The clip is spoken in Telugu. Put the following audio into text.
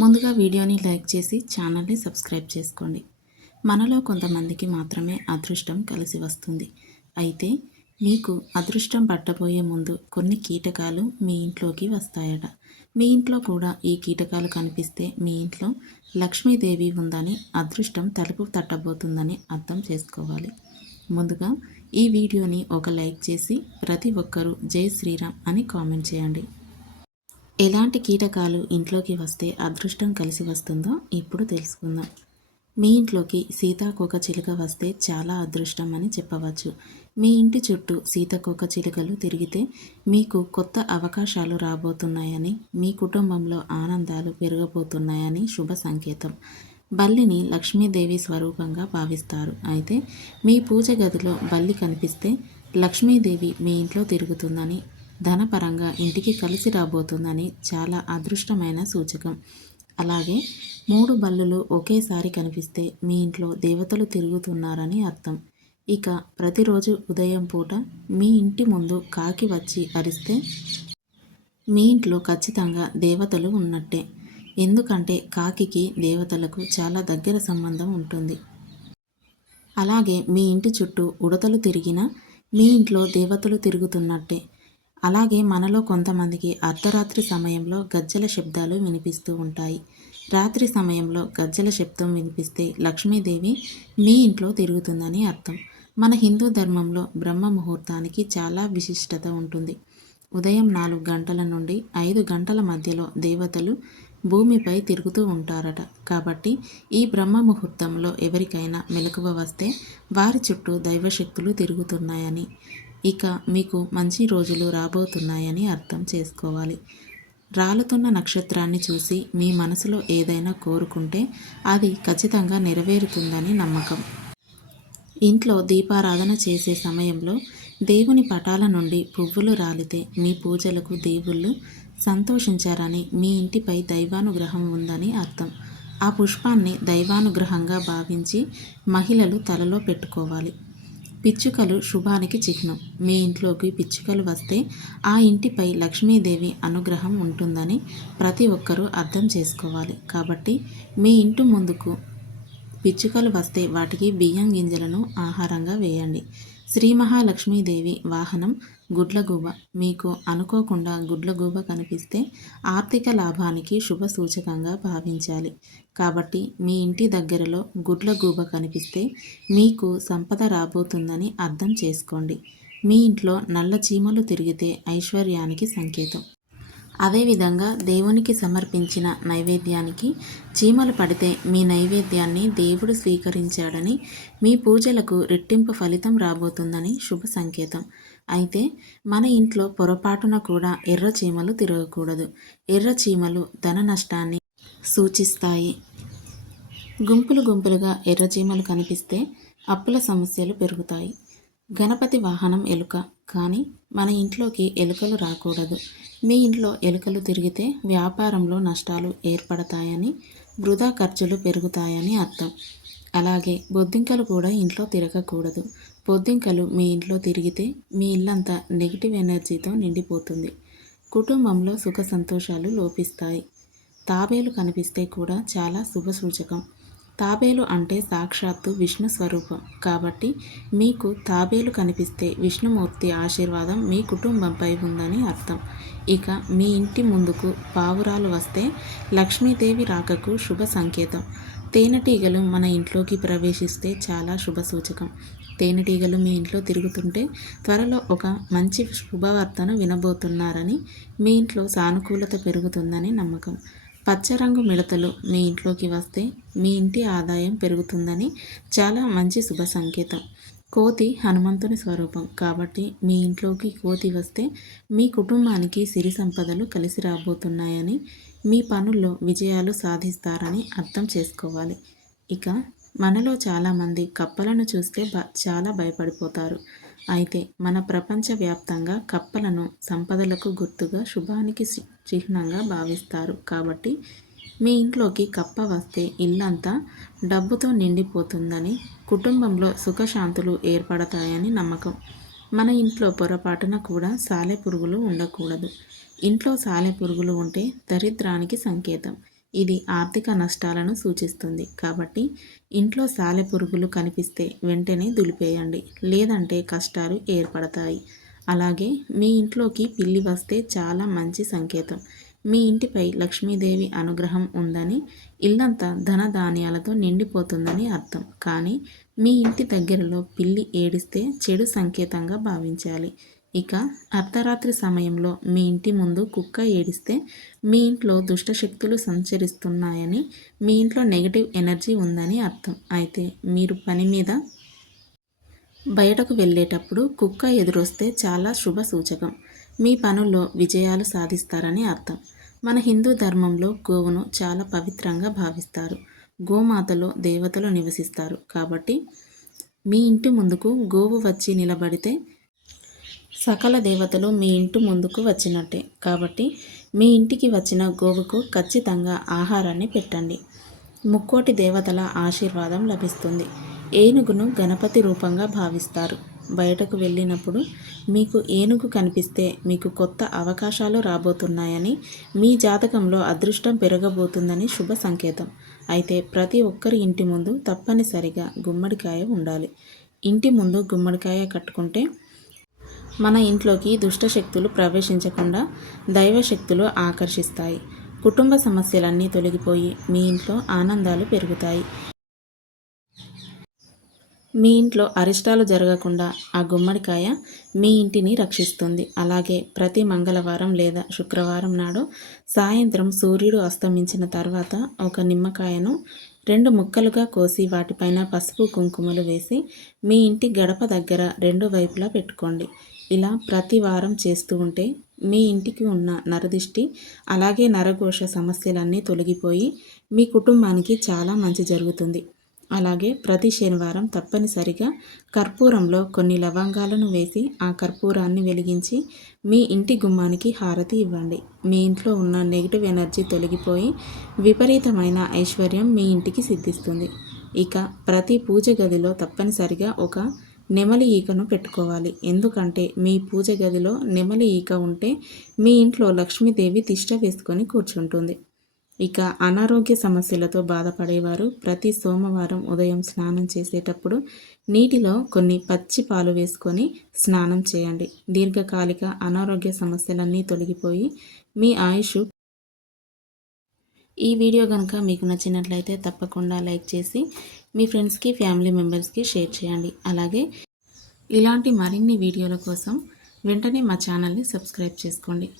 ముందుగా వీడియోని లైక్ చేసి ఛానల్ని సబ్స్క్రైబ్ చేసుకోండి. మనలో కొంతమందికి మాత్రమే అదృష్టం కలిసి వస్తుంది. అయితే మీకు అదృష్టం పట్టబోయే ముందు కొన్ని కీటకాలు మీ ఇంట్లోకి వస్తాయట. మీ ఇంట్లో కూడా ఈ కీటకాలు కనిపిస్తే మీ ఇంట్లో లక్ష్మీదేవి ఉందని, అదృష్టం తలుపు తట్టబోతుందని అర్థం చేసుకోవాలి. ముందుగా ఈ వీడియోని ఒక లైక్ చేసి ప్రతి ఒక్కరూ జై శ్రీరామ్ అని కామెంట్ చేయండి. ఎలాంటి కీటకాలు ఇంట్లోకి వస్తే అదృష్టం కలిసి వస్తుందో ఇప్పుడు తెలుసుకుందాం. మీ ఇంట్లోకి సీతాకోక చిలుక వస్తే చాలా అదృష్టం అని చెప్పవచ్చు. మీ ఇంటి చుట్టూ సీతాకోక చిలుకలు తిరిగితే మీకు కొత్త అవకాశాలు రాబోతున్నాయని, మీ కుటుంబంలో ఆనందాలు పెరగబోతున్నాయని శుభ సంకేతం. బల్లిని లక్ష్మీదేవి స్వరూపంగా భావిస్తారు. అయితే మీ పూజ గదిలో బల్లి కనిపిస్తే లక్ష్మీదేవి మీ ఇంట్లో తిరుగుతుందని, ధనపరంగా ఇంటికి కలిసి రాబోతుందని చాలా అదృష్టమైన సూచకం. అలాగే 3 బల్లులు ఒకేసారి కనిపిస్తే మీ ఇంట్లో దేవతలు తిరుగుతున్నారని అర్థం. ఇక ప్రతిరోజు ఉదయం పూట మీ ఇంటి ముందు కాకి వచ్చి అరిస్తే మీ ఇంట్లో ఖచ్చితంగా దేవతలు ఉన్నట్టే. ఎందుకంటే కాకికి దేవతలకు చాలా దగ్గర సంబంధం ఉంటుంది. అలాగే మీ ఇంటి చుట్టూ ఉడతలు తిరిగినా మీ ఇంట్లో దేవతలు తిరుగుతున్నట్టే. అలాగే మనలో కొంతమందికి అర్ధరాత్రి సమయంలో గజ్జెల శబ్దాలు వినిపిస్తూ ఉంటాయి. రాత్రి సమయంలో గజ్జెల శబ్దం వినిపిస్తే లక్ష్మీదేవి మీ ఇంట్లో తిరుగుతుందని అర్థం. మన హిందూ ధర్మంలో బ్రహ్మ ముహూర్తానికి చాలా విశిష్టత ఉంటుంది. ఉదయం 4 గంటల నుండి 5 గంటల మధ్యలో దేవతలు భూమిపై తిరుగుతూ ఉంటారట. కాబట్టి ఈ బ్రహ్మ ముహూర్తంలో ఎవరికైనా మెలకువ వస్తే వారి చుట్టూ దైవశక్తులు తిరుగుతున్నాయని, ఇక మీకు మంచి రోజులు రాబోతున్నాయని అర్థం చేసుకోవాలి. రాలుతున్న నక్షత్రాన్ని చూసి మీ మనసులో ఏదైనా కోరుకుంటే అది ఖచ్చితంగా నెరవేరుతుందని నమ్మకం. ఇంట్లో దీపారాధన చేసే సమయంలో దేవుని పటాల నుండి పువ్వులు రాలితే మీ పూజలకు దేవుళ్ళు సంతోషించారని, మీ ఇంటిపై దైవానుగ్రహం ఉందని అర్థం. ఆ పుష్పాన్ని దైవానుగ్రహంగా భావించి మహిళలు తలలో పెట్టుకోవాలి. పిచ్చుకలు శుభానికి చిహ్నం. మీ ఇంట్లోకి పిచ్చుకలు వస్తే ఆ ఇంటిపై లక్ష్మీదేవి అనుగ్రహం ఉంటుందని ప్రతి ఒక్కరూ అర్థం చేసుకోవాలి. కాబట్టి మీ ఇంటి ముందుకు పిచ్చుకలు వస్తే వాటికి బియ్యం గింజలను ఆహారంగా వేయండి. శ్రీ మహాలక్ష్మీదేవి వాహనం గుడ్లగూబ. మీకు అనుకోకుండా గుడ్లగూబ కనిపిస్తే ఆర్థిక లాభానికి శుభ సూచకంగా భావించాలి. కాబట్టి మీ ఇంటి దగ్గరలో గుడ్లగూబ కనిపిస్తే మీకు సంపద రాబోతుందని అర్థం చేసుకోండి. మీ ఇంట్లో నల్ల చీమలు తిరిగితే ఐశ్వర్యానికి సంకేతం. అదేవిధంగా దేవునికి సమర్పించిన నైవేద్యానికి చీమలు పడితే మీ నైవేద్యాన్ని దేవుడు స్వీకరించాడని, మీ పూజలకు రెట్టింపు ఫలితం రాబోతుందని శుభ సంకేతం. అయితే మన ఇంట్లో పొరపాటున కూడా ఎర్ర చీమలు తిరగకూడదు. ఎర్ర చీమలు ధన నష్టాన్ని సూచిస్తాయి. గుంపులు గుంపులుగా ఎర్ర చీమలు కనిపిస్తే అప్పుల సమస్యలు పెరుగుతాయి. గణపతి వాహనం ఎలుక, కానీ మన ఇంట్లోకి ఎలుకలు రాకూడదు. మీ ఇంట్లో ఎలుకలు తిరిగితే వ్యాపారంలో నష్టాలు ఏర్పడతాయని, వృధా ఖర్చులు పెరుగుతాయని అర్థం. అలాగే బొద్దింకలు కూడా ఇంట్లో తిరగకూడదు. బొద్దింకలు మీ ఇంట్లో తిరిగితే మీ ఇల్లంతా నెగిటివ్ ఎనర్జీతో నిండిపోతుంది. కుటుంబంలో సుఖ సంతోషాలు లోపిస్తాయి. తాబేలు కనిపిస్తే కూడా చాలా శుభసూచకం. తాబేలు అంటే సాక్షాత్తు విష్ణు స్వరూపం. కాబట్టి మీకు తాబేలు కనిపిస్తే విష్ణుమూర్తి ఆశీర్వాదం మీ కుటుంబంపై ఉందని అర్థం. ఇక మీ ఇంటి ముందుకు పావురాలు వస్తే లక్ష్మీదేవి రాకకు శుభ సంకేతం. తేనెటీగలు మన ఇంట్లోకి ప్రవేశిస్తే చాలా శుభ సూచకం. తేనెటీగలు మీ ఇంట్లో తిరుగుతుంటే త్వరలో ఒక మంచి శుభవార్తను వినబోతున్నారని, మీ ఇంట్లో సానుకూలత పెరుగుతుందని నమ్మకం. పచ్చరంగు మిడతలు మీ ఇంట్లోకి వస్తే మీ ఇంటి ఆదాయం పెరుగుతుందని చాలా మంచి శుభ సంకేతం. కోతి హనుమంతుని స్వరూపం. కాబట్టి మీ ఇంట్లోకి కోతి వస్తే మీ కుటుంబానికి సిరి సంపదలు కలిసి రాబోతున్నాయని, మీ పనుల్లో విజయాలు సాధిస్తారని అర్థం చేసుకోవాలి. ఇక మనలో చాలామంది కప్పలను చూస్తే చాలా భయపడిపోతారు. అయితే మన ప్రపంచవ్యాప్తంగా కప్పలను సంపదలకు గుర్తుగా, శుభానికి చిహ్నంగా భావిస్తారు. కాబట్టి మీ ఇంట్లోకి కప్ప వస్తే ఇల్లంతా డబ్బుతో నిండిపోతుందని, కుటుంబంలో సుఖశాంతులు ఏర్పడతాయని నమ్మకం. మన ఇంట్లో పొరపాటున కూడా సాలెపురుగులు ఉండకూడదు. ఇంట్లో సాలెపురుగులు ఉంటే దరిద్రానికి సంకేతం. ఇది ఆర్థిక నష్టాలను సూచిస్తుంది. కాబట్టి ఇంట్లో సాలెపురుగులు కనిపిస్తే వెంటనే దులిపేయండి, లేదంటే కష్టాలు ఏర్పడతాయి. అలాగే మీ ఇంట్లోకి పిల్లి వస్తే చాలా మంచి సంకేతం. మీ ఇంటిపై లక్ష్మీదేవి అనుగ్రహం ఉందని, ఇల్లంతా ధనధాన్యాలతో నిండిపోతుందని అర్థం. కానీ మీ ఇంటి దగ్గరలో పిల్లి ఏడిస్తే చెడు సంకేతంగా భావించాలి. ఇక అర్ధరాత్రి సమయంలో మీ ఇంటి ముందు కుక్క ఏడిస్తే మీ ఇంట్లో దుష్టశక్తులు సంచరిస్తున్నాయని, మీ ఇంట్లో నెగిటివ్ ఎనర్జీ ఉందని అర్థం. అయితే మీరు పని మీద బయటకు వెళ్ళేటప్పుడు కుక్క ఎదురొస్తే చాలా శుభ సూచకం. మీ పనుల్లో విజయాలు సాధిస్తారని అర్థం. మన హిందూ ధర్మంలో గోవును చాలా పవిత్రంగా భావిస్తారు. గోమాతలో దేవతలు నివసిస్తారు. కాబట్టి మీ ఇంటి ముందుకు గోవు వచ్చి నిలబడితే సకల దేవతలు మీ ఇంటి ముందుకు వచ్చినట్టే. కాబట్టి మీ ఇంటికి వచ్చిన గోవుకు ఖచ్చితంగా ఆహారాన్ని పెట్టండి. ముక్కోటి దేవతల ఆశీర్వాదం లభిస్తుంది. ఏనుగును గణపతి రూపంగా భావిస్తారు. బయటకు వెళ్ళినప్పుడు మీకు ఏనుగు కనిపిస్తే మీకు కొత్త అవకాశాలు రాబోతున్నాయని, మీ జాతకంలో అదృష్టం పెరగబోతుందని శుభ సంకేతం. అయితే ప్రతి ఒక్కరి ఇంటి ముందు తప్పనిసరిగా గుమ్మడికాయ ఉండాలి. ఇంటి ముందు గుమ్మడికాయ కట్టుకుంటే మన ఇంట్లోకి దుష్టశక్తులు ప్రవేశించకుండా దైవశక్తులు ఆకర్షిస్తాయి. కుటుంబ సమస్యలన్నీ తొలగిపోయి మీ ఇంట్లో ఆనందాలు పెరుగుతాయి. మీ ఇంట్లో అరిష్టాలు జరగకుండా ఆ గుమ్మడికాయ మీ ఇంటిని రక్షిస్తుంది. అలాగే ప్రతి మంగళవారం లేదా శుక్రవారం నాడు సాయంత్రం సూర్యుడు అస్తమించిన తర్వాత ఒక నిమ్మకాయను 2 ముక్కలుగా కోసి వాటిపైన పసుపు కుంకుమలు వేసి మీ ఇంటి గడప దగ్గర 2 వైపులా పెట్టుకోండి. ఇలా ప్రతి వారం చేస్తూ ఉంటే మీ ఇంటికి ఉన్న నరదిష్టి అలాగే నరఘోష సమస్యలన్నీ తొలగిపోయి మీ కుటుంబానికి చాలా మంచి జరుగుతుంది. అలాగే ప్రతి శనివారం తప్పనిసరిగా కర్పూరంలో కొన్ని లవంగాలను వేసి ఆ కర్పూరాన్ని వెలిగించి మీ ఇంటి గుమ్మానికి హారతి ఇవ్వండి. మీ ఇంట్లో ఉన్న నెగిటివ్ ఎనర్జీ తొలగిపోయి విపరీతమైన ఐశ్వర్యం మీ ఇంటికి సిద్ధిస్తుంది. ఇక ప్రతి పూజ గదిలో తప్పనిసరిగా ఒక నెమలి ఈకను పెట్టుకోవాలి. ఎందుకంటే మీ పూజ గదిలో నెమలి ఈక ఉంటే మీ ఇంట్లో లక్ష్మీదేవి తిష్ట వేసుకొని కూర్చుంటుంది. ఇక అనారోగ్య సమస్యలతో బాధపడేవారు ప్రతి సోమవారం ఉదయం స్నానం చేసేటప్పుడు నీటిలో కొన్ని పచ్చి పాలు వేసుకొని స్నానం చేయండి. దీర్ఘకాలిక అనారోగ్య సమస్యలన్నీ తొలగిపోయి మీ ఆయుష్. ఈ వీడియో కనుక మీకు నచ్చినట్లయితే తప్పకుండా లైక్ చేసి మీ ఫ్రెండ్స్కి, ఫ్యామిలీ మెంబర్స్కి షేర్ చేయండి. అలాగే ఇలాంటి మరిన్ని వీడియోల కోసం వెంటనే మా ఛానల్ని సబ్స్క్రైబ్ చేసుకోండి.